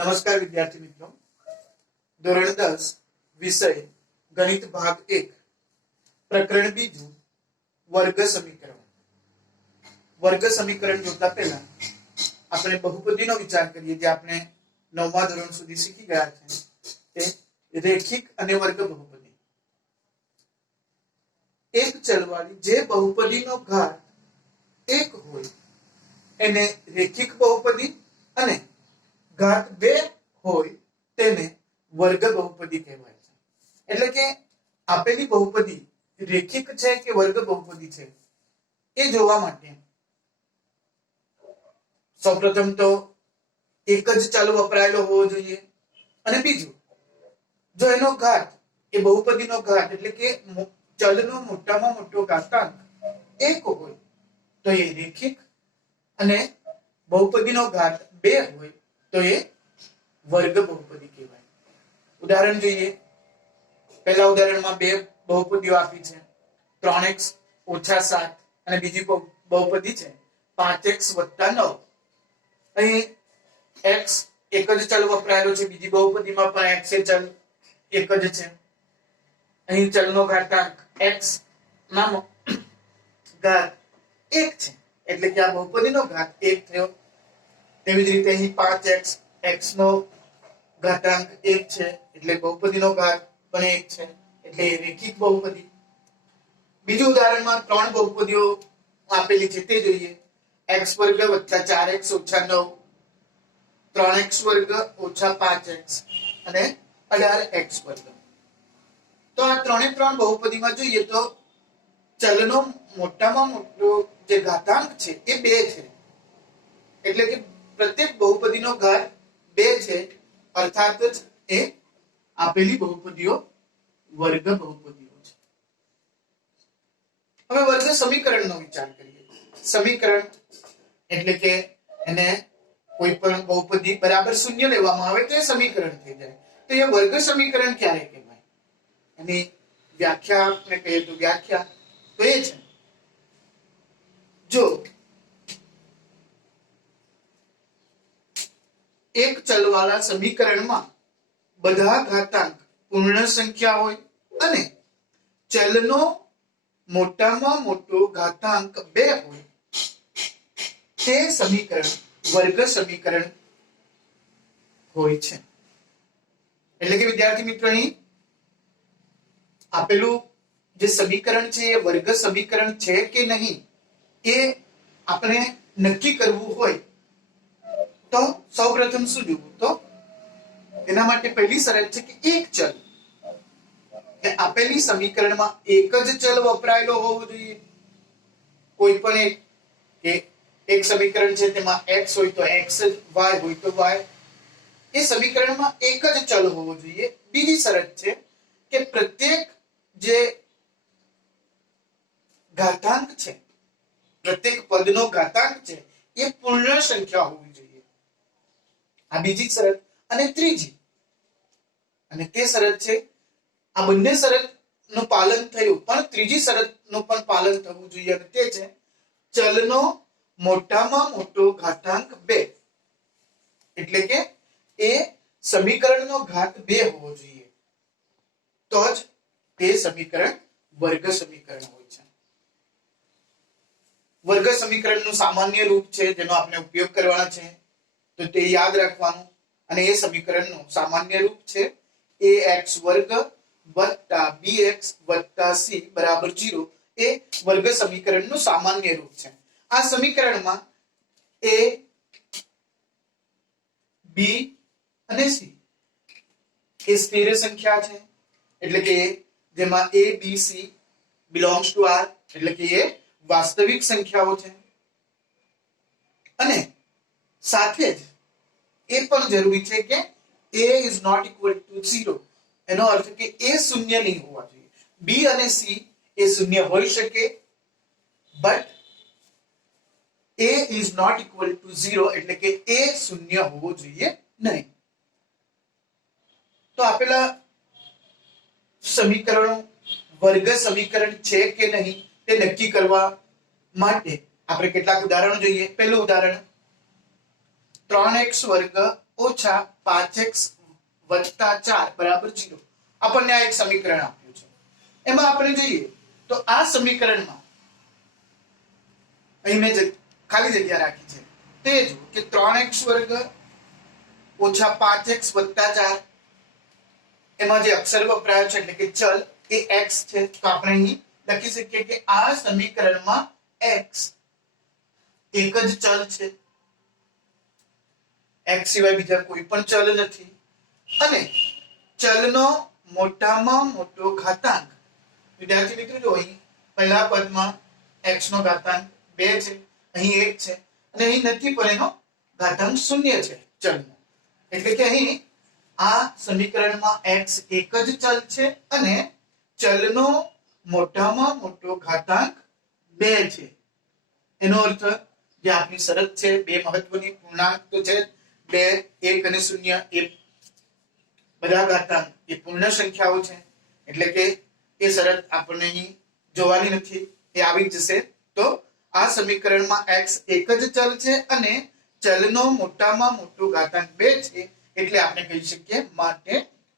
नमस्कार विद्यार्थी मित्रों, ધોરણ 10 વિષય ગણિત ભાગ 1 પ્રકરણ બીજું વર્ગ સમીકરણ જોતા પહેલા આપણે બહુપદીનો વિચાર કરીએ જે આપણે 9મા ધોરણ સુધી શીખી ગયા છે તે રેખિક અને વર્ગ બહુપદી. એક ચલવાળી જે બહુપદીનો ઘાત 1 હોય એને રેખિક બહુપદી અને ઘાત 2 હોય તેને વર્ગ બહુપદી કહેવાય છે. એટલે કે આપેલી બહુપદી રેખિક છે કે વર્ગ બહુપદી છે એ જોવા માટે સૌપ્રથમ તો એક જ ચલ વપરાયેલો હોવો જોઈએ અને બીજું જો એનો ઘાત એ બહુપદીનો ઘાત એટલે કે ચલનો મોટામાં મોટો ઘાતાંક 1 હોય તો એ રેખિક અને બહુપદીનો ઘાત 2 હોય તો એ વર્ગ બહુપદી કહેવાય. ઉદાહરણ જોઈએ. પહેલા ઉદાહરણમાં બે બહુપદીઓ આપી છે 3x - 7 અને બીજી બહુપદી છે 5x + 9. અહીં x એક જ ચલ વપરાયેલો છે, બીજી બહુપદીમાં પણ x એ ચલ એક જ છે. અહીં ચલનો ઘાતાંક x નાનો ઘાત 1 છે એટલે કે આ બહુપદીનો ઘાત 1 થયો. તેવી જ રીતે અહીં 5x x નો ઘાતાંક 1 છે એટલે બહુપદીનો ઘાત પણ 1 છે એટલે રેખિક બહુપદી. બીજું ઉદાહરણમાં ત્રણ બહુપદીઓ આપેલી છે તે જોઈએ. x² + 4x - 9, 3x² - 5x અને 18x². તો આ ત્રણે ત્રણ બહુપદીમાં જોઈએ તો ચલનો મોટામાં મોટો જે ઘાતાંક છે એ 2 છે એટલે કે પ્રત્યેક બહુપદીનો ઘાત 2 છે અર્થાત જ એ આપેલી બહુપદીઓ વર્ગ બહુપદીઓ છે. હવે વર્ગ સમીકરણનો વિચાર કરીએ. સમીકરણ એટલે કે એને કોઈ પણ બહુપદી બરાબર શૂન્ય લેવામાં આવે તો એ સમીકરણ થઈ જાય. તો એ વર્ગ સમીકરણ ક્યારે કહેવાય? એની વ્યાખ્યા આપણે કહીએ તો વ્યાખ્યા તો એ છે જો એક ચલવાળા સમીકરણમાં બધા ઘાતાંક પૂર્ણ સંખ્યા હોય અને ચલનો મોટામાં મોટો ઘાતાંક 2 હોય તે સમીકરણ વર્ગ સમીકરણ હોય છે. એટલે કે વિદ્યાર્થી મિત્રો અહીં આપેલું જે સમીકરણ છે એ વર્ગ સમીકરણ છે કે નહીં એ આપણે નક્કી કરવું હોય તો સૌપ્રથમ શું જોવું? તો એના માટે પહેલી શરત છે કે એક ચલ એ આપેલી સમીકરણમાં એક જ ચલ વપરાયેલો હોવો જોઈએ. કોઈ પણ એક સમીકરણ છે તેમાં x હોય તો x, y હોય તો y. એ સમીકરણમાં એક જ ચલ હોવો જોઈએ. બીજી શરત છે કે પ્રત્યેક જે ઘાતાંક છે, પ્રત્યેક પદનો ઘાતાંક છે એ પૂર્ણ સંખ્યા હોવી જોઈએ. આ બીજી શરત. અને ત્રીજી અને તે શરત છે આ બંને શરતનું પાલન થયું પણ ત્રીજી શરતનું પણ પાલન થવું જોઈએ અને તે છે ચલનો મોટામાં મોટો ઘાતાંક 2 એટલે કે એ સમીકરણનો ઘાત 2 હોવો જોઈએ તો જ તે સમીકરણ વર્ગ સમીકરણ હોય છે. વર્ગ સમીકરણનું સામાન્ય રૂપ છે જેનો આપણે ઉપયોગ કરવાના છે તો તે યાદ રાખવાનું. અને એ સમીકરણનું સામાન્ય રૂપ છે ax² + bx + c = 0. એ વર્ગ સમીકરણનું સામાન્ય રૂપ છે. આ સમીકરણમાં a, b અને c એ સ્થિર સંખ્યા છે એટલે કે જેમાં a, b, c belongs to R એટલે કે એ વાસ્તવિક સંખ્યાઓ છે. અને સાથે જ એ પણ જરૂરી છે કે a is not equal to 0. એનો અર્થ કે a શૂન્ય નહીં હોવા જોઈએ. b અને c એ શૂન્ય હોઈ શકે but a is not equal to 0 એટલે કે a શૂન્ય હોવો જોઈએ નહીં. તો આપેલા સમીકરણો વર્ગ સમીકરણ છે કે નહીં તે નક્કી કરવા માટે આપણે કેટલાક ઉદાહરણો જોઈએ. પહેલું ઉદાહરણ 3x² ઓછા 5x વત્તા 4 બરાબર 0. આપણને આ એક સમીકરણ આપ્યું છે. એમાં આપણે જોઈએ તો આ સમીકરણમાં અહીં મેં ખાલી જગ્યા રાખી છે તે જો કે 3x વર્ગ ઓછા 5x વત્તા 4, એમાં જે અક્ષર વપરાયો છે એટલે કે ચલ એ x છે, તો આપણે અહીં લખી શકીએ કે આ સમીકરણમાં x એક જ ચલ છે, x સિવાય બીજા કોઈ પણ ચલ નથી, અને ચલનો મોટામાં મોટો ઘાતાંક, વિદ્યાર્થી મિત્રો જો અહીં પહેલા પદમાં x નો ઘાતાંક 2 છે, અહીં 1 છે, અને અહીં નથી પણ એનો ઘાતાંક 0 છે ચલનો, એટલે કે અહીં આ સમીકરણમાં x એક જ ચલ છે અને ચલનો મોટામાં મોટો ઘાતાંક 2 છે. એનો અર્થ જે આપણી શરત છે, બે મહત્વની પૂર્ણાંક તો છે 2, 1 અને 0, એ બધા ઘાતાંક એ પૂર્ણ સંખ્યાઓ છે, એટલે કે એ શરત આપણને અહીં જોવાની નથી, એ આવી જશે. તો આ સમીકરણમાં x એક જ ચલ છે અને ચલનો મોટામાં મોટો ઘાતાંક 2 છે, એટલે આપણે કહી શકીએ માટે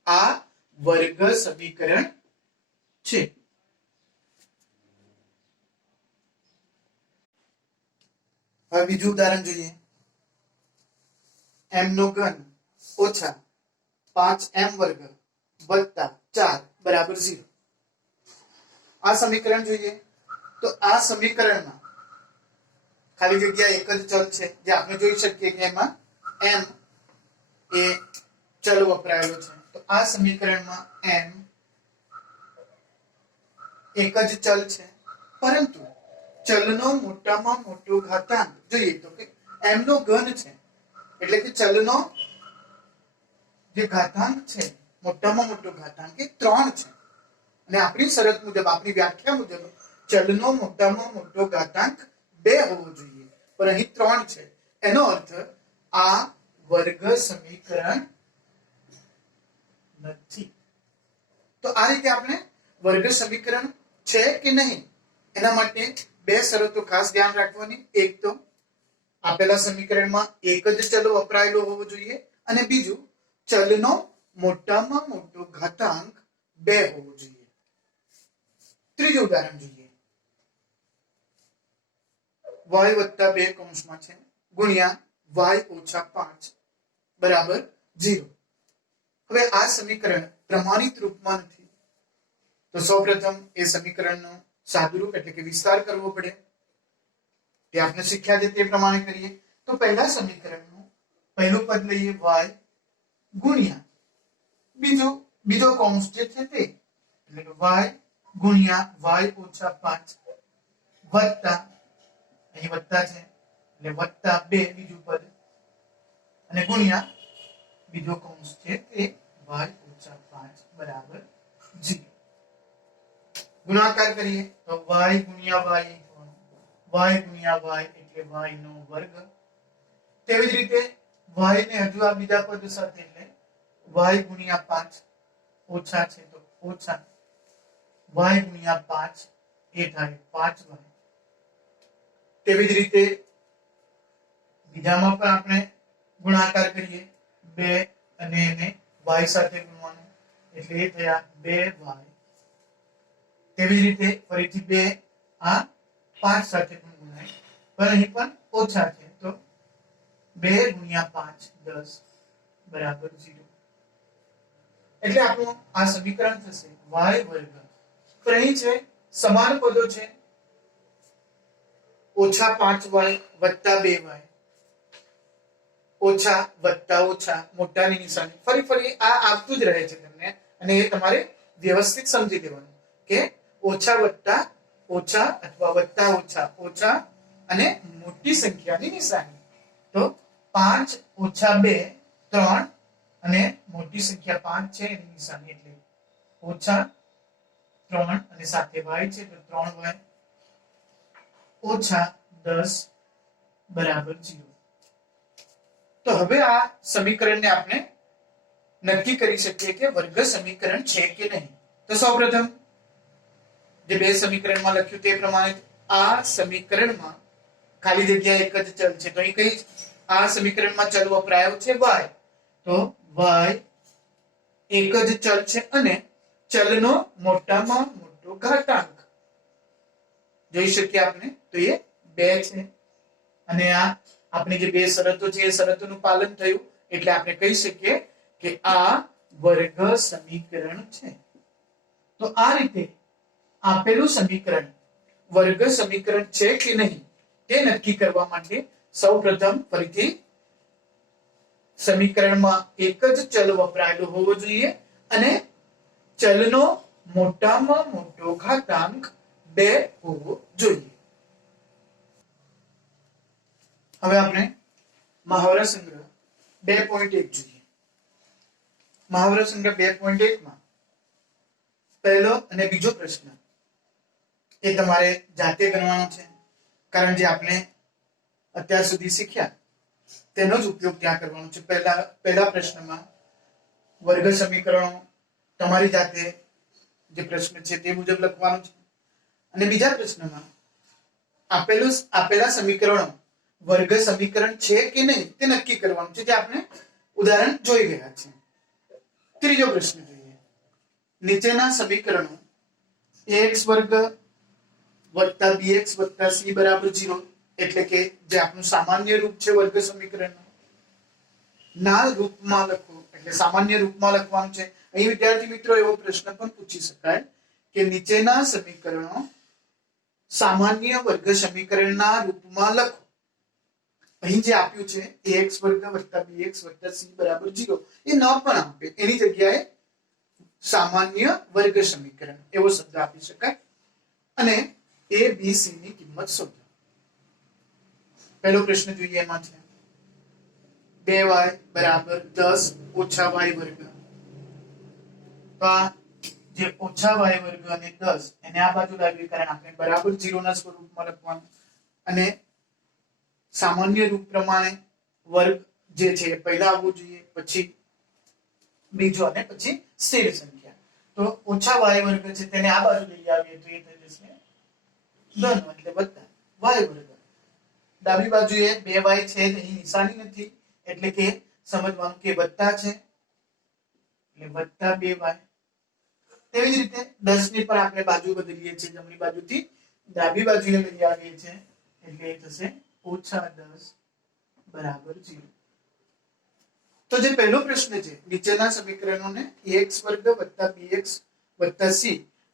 આ વર્ગ સમીકરણ છે. હવે બીજું ઉદાહરણ જોઈએ. m નો ઘન ઓછા 5m વર્ગ વત્તા 4 બરાબર 0. આ સમીકરણ જોઈએ તો આ સમીકરણમાં ખાલી જગ્યા એક જ ચલ છે, જે આપણે જોઈ શકીએ કે એમાં m એ ચલ વપરાયેલો છે. તો આ સમીકરણમાં m એક જ ચલ છે, પરંતુ ચલનો મોટામાં મોટો ઘાતાંક જોઈએ તો કે m નો ઘન છે, એટલે કે ચલનો જે ઘાતાંક છે, મોટામાં મોટો ઘાતાંક એ 3 છે, અને આપણી શરત મુજબ, આપણી વ્યાખ્યા મુજબ ચલનો મોટામાં મોટો ઘાતાંક 2 હોવો જોઈએ, પણ અહીં 3 છે. એનો અર્થ આ વર્ગ સમીકરણ નથી. તો આ રીતે આપણે વર્ગ સમીકરણ છે કે નહીં એના માટે બે શરતો ખાસ ધ્યાન રાખવાની. એક તો આપેલા સમીકરણમાં એક જ ચલ વપરાયેલો હોવો જોઈએ, અને બીજું ચલનો મોટામાં મોટો ઘાતાંક 2 હોવો જોઈએ. ત્રીજું ઉદાહરણ જોઈએ. y વત્તા 2 કૌંસમાં છે ગુણ્યા y ઓછા 5 બરાબર 0. હવે આ સમીકરણ પ્રમાણિત રૂપમાં નથી, તો સૌપ્રથમ એ સમીકરણનો સાદુરૂપ એટલે કે વિસ્તાર કરવો પડે. તે આપણે શીખ્યા છે તે પ્રમાણે કરીએ. તો પહેલા સમીકરણનું પહેલું પદ લઈએ y ગુણ્યા બીજો કૌંસ જે છે તે, એટલે કે y ગુણ્યા y ઓછા 5 વત્તા, અહીં વત્તા છે એટલે વત્તા 2 બીજું પદ, અને ગુણ્યા બીજો કૌંસ છે તે y ઓછા 5 બરાબર 0. ગુણાકાર કરીએ તો y ગુણ્યા y ગુણ્યા y એટલે y નો વર્ગ. તેવી જ રીતે y ને હજુ આ બીજા પદ સાથે એટલે y ગુણ્યા 5 ઓછા છે તો ઓછા y ગુણ્યા 5 એ થાય 5y. તેવી જ રીતે બીજામાં પણ આપણે ગુણાકાર કરીએ, 2 અને એને y સાથે ગુણવાનું એટલે એ થયા 2y. તેવી જ રીતે ફરીથી 2 આ 5 સાથે પણ ગુણાય, પણ અહીં પણ ઓછા છે તો 2 ગુણ્યા 5 10 બરાબર 0. એટલે આપણું આ સમીકરણ થશે y વર્ગ. પણ અહીં છે સમાન પદો છે, ઓછા 5y વત્તા 2y, ઓછા વત્તા ઓછા મોટાની નિશાની ફરી આ આવતું જ રહે છે તમને, અને એ તમારે વ્યવસ્થિત સમજી લેવાનું કે ઓછા વત્તા ઓછા અથવા વત્તા ઓછા, ઓછા અને મોટી સંખ્યાની નિશાની. તો 5 ઓછા 2 3, અને મોટી સંખ્યા 5 છે એની નિશાની એટલે ઓછા 3, અને સાથે y છે તો 3y ઓછા 10 બરાબર 0. તો હવે આ સમીકરણને આપણે નક્કી કરી શકીએ કે વર્ગ સમીકરણ છે કે નહીં. તો સૌપ્રથમ જે બે સમીકરણમાં લખ્યું તે પ્રમાણે આ સમીકરણમાં ખાલી જગ્યા એક જ ચલ છે, તો અહીં કઈ આ સમીકરણમાં ચલ વપરાયો છે y, તો y એક જ ચલ છે અને ચલનો મોટામાં મોટો ઘાતાંક જોઈ શકીએ આપણે તો એ 2 છે અને આ આપણે જે બે શરતો છે એ શરતોનું પાલન થયું એટલે આપણે કહી શકીએ કે આ વર્ગ સમીકરણ છે. તો આ રીતે આપેલું સમીકરણ વર્ગ સમીકરણ છે કે નહીં તે નક્કી કરવા માટે સૌપ્રથમ ફરીથી સમીકરણમાં એક જ ચલ વપરાયેલો હોવો જોઈએ અને ચલનો મોટામાં મોટો ઘાતાંક 2 હોવો જોઈએ. હવે આપણે મહાવરા સંગ્રહ 2.1 જોઈએ. મહાવરા સંગ્રહ 2.1 માં પહેલો અને બીજો પ્રશ્ન એ તમારે જાતે ગણવાનો છે કારણ જે આપણે અત્યાર સુધી શીખ્યા તેનો જ ઉપયોગ ત્યાં કરવાનો છે. પહેલા પ્રશ્નમાં વર્ગ સમીકરણો તમારી જાતે જે પ્રશ્ન છે તે મુજબ લખવાનું છે અને બીજા પ્રશ્નમાં આપેલા સમીકરણો વર્ગ સમીકરણ છે કે નહીં તે નક્કી કરવાનું છે જે આપણે ઉદાહરણ જોઈ ગયા છે. ત્રીજો પ્રશ્ન જોઈએ. નીચેના સમીકરણો ax વર્ગ વત્તા bx વત્તા c બરાબર 0 એટલે કે જે આપણું સામાન્ય રૂપ છે વર્ગ સમીકરણનું ના રૂપમાં લખો એટલે સામાન્ય રૂપમાં લખવાનું છે. અહીં વિદ્યાર્થી મિત્રો એવો પ્રશ્ન પણ પૂછી શકાય કે નીચેના સમીકરણો સામાન્ય વર્ગ સમીકરણના રૂપમાં લખો. અહીં જે આપ્યું છે ax વર્ગ વત્તા bx વત્તા c બરાબર 0 એ ન પણ આપે એની જગ્યાએ સામાન્ય વર્ગ સમીકરણ એવો શબ્દ આપી શકાય અને a b c ની કિંમત શોધો. પહેલો પ્રશ્ન જોઈએ એમાં છે 2y બરાબર 10 ઓછા y વર્ગ. તો આ જે ઓછા y વર્ગ અને 10 એને આ બાજુ લાવીએ કારણ આપણે બરાબર 0 ના સ્વરૂપમાં લખવાનું અને સામાન્ય રૂપ પ્રમાણે વર્ગ જે છે પહેલા આવવું જોઈએ પછી બીજો અને પછી સ્થિર સંખ્યા. તો ઓછા y વર્ગ છે તેને આ બાજુ લઈ આવીએ તો એ થઈ જશે ધન એટલે વત્તા y વર્ગ. ડાબી બાજુએ 2y છે અહીં નિશાની નથી એટલે કે સમજવાનું કે વત્તા છે એટલે વત્તા 2y. તેવી જ રીતે 10 ની પણ આપણે બાજુ બદલીએ છીએ જમણી બાજુથી ડાબી બાજુએ લઈ આવીએ છીએ એટલે એ થશે ઓછા 10 બરાબર 0. તો જે પહેલો પ્રશ્ન છે નીચેના સમીકરણોને ax વર્ગ વત્તા bx વત્તા c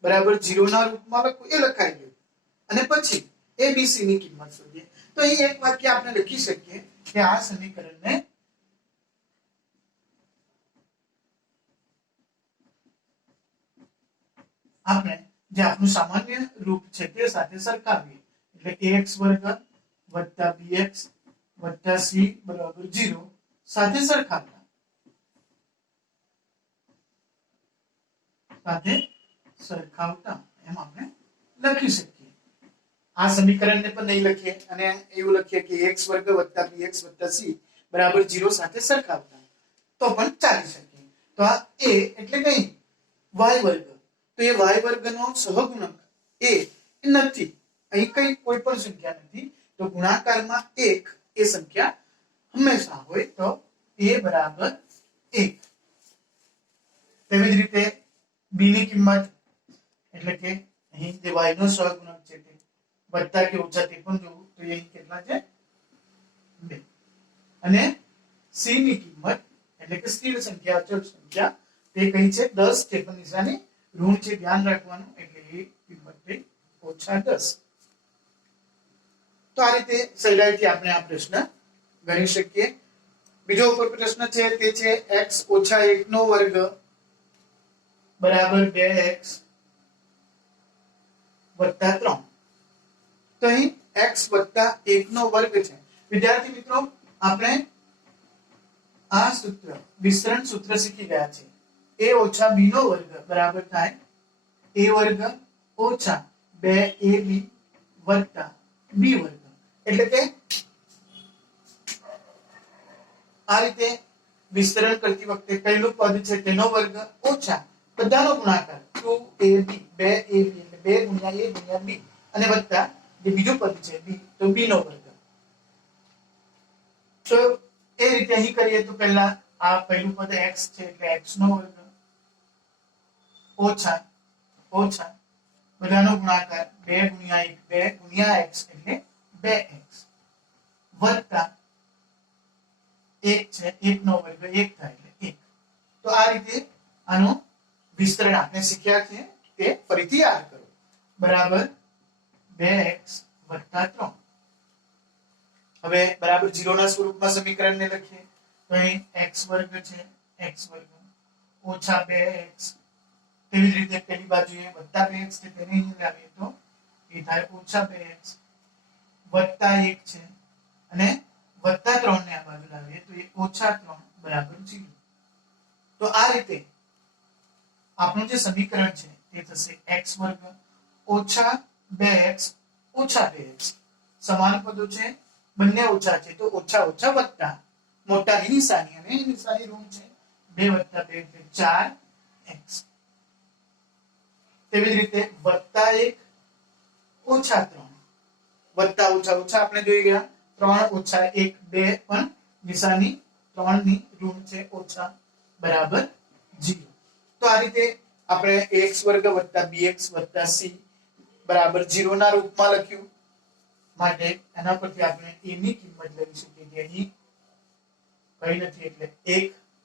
બરાબર 0 ના રૂપમાં લખો એ લખાઈ ગયું અને પછી abc ની કિંમત શોધીએ. તો અહીં એક વાક્ય આપણે લખી શકીએ કે આ સમીકરણને આપણે જે આપણું સામાન્ય રૂપ છે તે સાથે સરખાવીએ એટલે ax વર્ગ વત્તા bx વત્તા c બરાબર 0 સાથે સરખાવતા એમ આપણે લખી શકીએ. આ સમીકરણને પણ નહીં લખીએ અને એવું લખીએ કે x વર્ગ વત્તા bx વત્તા c બરાબર 0 સાથે સરખાવતા તો પણ ચાલી શકે. તો આ a એટલે કઈ y વર્ગ તો એ y વર્ગનો સહગુણક a નથી. અહીં કઈ કોઈ પણ સંખ્યા નથી તો ગુણાકારમાં 1 એ સંખ્યા હંમેશા હોય તો a બરાબર 1. તેવી જ રીતે b ની કિંમત એટલે કે અહીં જે y નો સહગુણક છે તે વત્તા કે ઓછા તે પણ જોવું તો અહીં કેટલા છે 2 અને c ની કિંમત એટલે કે સ્થિર સંખ્યા અચળ સંખ્યા તે કઈ છે 10 તે પણ નિશાની ઋણ છે ધ્યાન રાખવાનું એટલે એ કિંમત થઈ ઓછા 10. તો આ રીતે સહેલાઈથી આપણે આ પ્રશ્ન ગણી શકીએ. બીજો ઉપર પ્રશ્ન છે તે છે x ઓછા 1 નો વર્ગ બરાબર 2x વત્તા 3. તો અહીં x વત્તા 1 નો વર્ગ છે. વિદ્યાર્થી મિત્રો આપણે આ સૂત્ર વિસ્તરણ સૂત્ર શીખી ગયા છે. a ઓછા b નો વર્ગ બરાબર થાય a વર્ગ ઓછા 2ab વત્તા b વર્ગ. એટલે કે આ રીતે વિસ્તરણ કરતી વખતે પહેલું પદ છે તેનો વર્ગ ઓછા બધાનો ગુણાકાર 2ab 2ab એટલે 2 ગુણ્યા a ગુણ્યા b અને વત્તા જે બીજું પદ છે b તો b નો વર્ગ. તો એ રીતે અહીં કરીએ તો પહેલા આ પહેલું પદ x છે એટલે x નો વર્ગ ઓછા ઓછા બધાનો ગુણાકાર 2 ગુણ્યા 1 2 ગુણ્યા x એટલે 2x વત્તા 1 છે 1 નો વર્ગ 1 થાય એટલે 1. તો આ રીતે આનો વિસ્તરણ આપણે શીખ્યા છે તે ફરીથી યાદ કરો. બરાબર 2x વત્તા 3. હવે બરાબર 0 ના સ્વરૂપમાં સમીકરણને લખીએ તો અહીં x વર્ગ છે x વર્ગ ઓછા 2x તેવી જ રીતે પેલી બાજુએ વત્તા 2x છે તેને અહીં લાવીએ તો એ થાય ઓછા 2x વત્તા 1 છે અને વત્તા 3 ને આ બાજુ લાવીએ તો એ ઓછા 3 બરાબર 0. તો આ રીતે આપણું જે સમીકરણ છે તે થશે x વર્ગ ઓછા 2x ઓછા 2x. સમાન પદો છે બંને ઓછા છે તો ઓછા ઓછા વત્તા મોટાની નિશાની અને નિશાની ઋણ છે 2 વત્તા 2 એટલે 4x. તેવી જ રીતે વત્તા 1 ઓછા 3 વત્તા ઓછા ઓછા આપણે જોઈ ગયા 3 ઓછા 1 2 પણ નિશાની 3 ની ઋણ છે ઓછા બરાબર 0. તો આ રીતે આપણે ax વર્ગ વત્તા bx વત્તા c બરાબર 0 ના રૂપમાં લખ્યું. માટે એના પરથી આપણે a ની કિંમત લઈ શકીએ કે અહીં કઈ નથી એટલે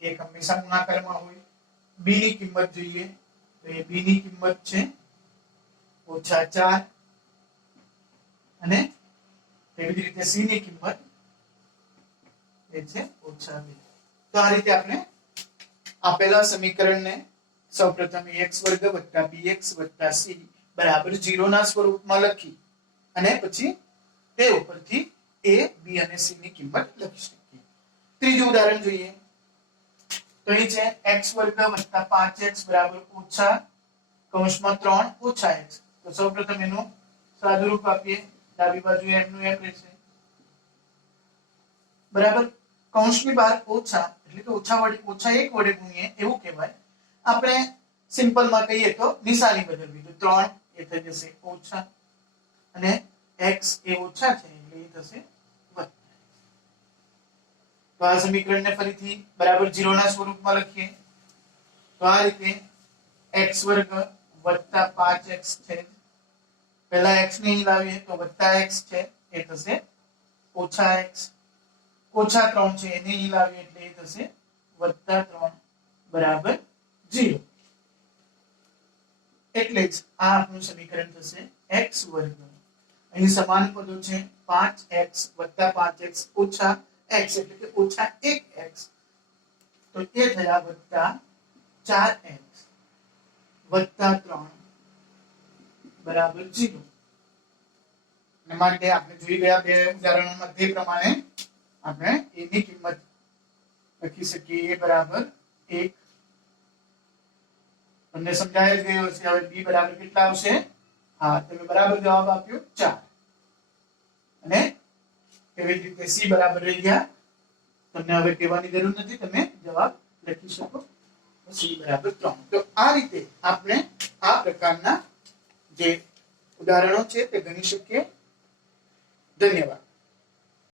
1 હંમેશા ગુણાકારમાં હોય. b ની કિંમત જોઈએ તો એ b ની કિંમત છે ઓછા 4 અને તેવી જ રીતે c ની કિંમત એ છે ઓછા 2. તો આ રીતે આપણે આપેલા સમીકરણને સૌપ્રથમ ax વર્ગ વત્તા bx વત્તા c બરાબર 0 ના સ્વરૂપમાં લખી અને પછી તે ઉપરથી a b અને c ની કિંમત લખી શકીએ. ત્રીજું ઉદાહરણ જોઈએ તો અહીં છે x વર્ગ વત્તા 5x બરાબર ઓછા કૌંસમાં 3 ઓછા x. તો સૌપ્રથમ એનું સાદુરૂપ આપીએ. ડાબી બાજુ m નું m રહેશે બરાબર કૌંસની બહાર ઓછા એટલે કે ઓછા 1 વડે ગુણીએ એવું કહેવાય. આપણે સિમ્પલ માં કહીએ તો નિશાની બદલવી તો 3 એ થઈ જશે ઓછા અને x એ ઓછા છે એટલે એ થશે વત્તા. તો આ સમીકરણને ફરીથી બરાબર 0 ના સ્વરૂપમાં લખીએ તો આ રીતે x વર્ગ વત્તા 5x છે. પહેલા x ને અહીં લાવીએ તો વત્તા x છે એ થશે ઓછા x ઓછા 3 છે એને અહીં લાવીએ એટલે એ થશે વત્તા 3 બરાબર 0. એટલે જ આ આપણું સમીકરણ થશે x વર્ગ અહીં સમાન પદો છે 5x વત્તા 5x ઓછા x એટલે કે ઓછા 1x તો એ થયા વત્તા 4x વત્તા 3 બરાબર 0. અને માટે આપણે જોઈ ગયા બે ઉદાહરણોમાં તે પ્રમાણે આપણે a ની કિંમત લખી શકીએ a બરાબર 1 તમને સમજાય જ ગયો છે. હવે b બરાબર કેટલા આવશે? હા તમે બરાબર જવાબ આપ્યો 4 અને કેવી રીતે c બરાબર રહી ગયા તમને હવે કહેવાની જરૂર નથી તમે જવાબ લખી શકો c બરાબર 3. તો આ રીતે આપણે આ પ્રકારના જે ઉદાહરણો છે તે ગણી શકીએ. ધન્યવાદ.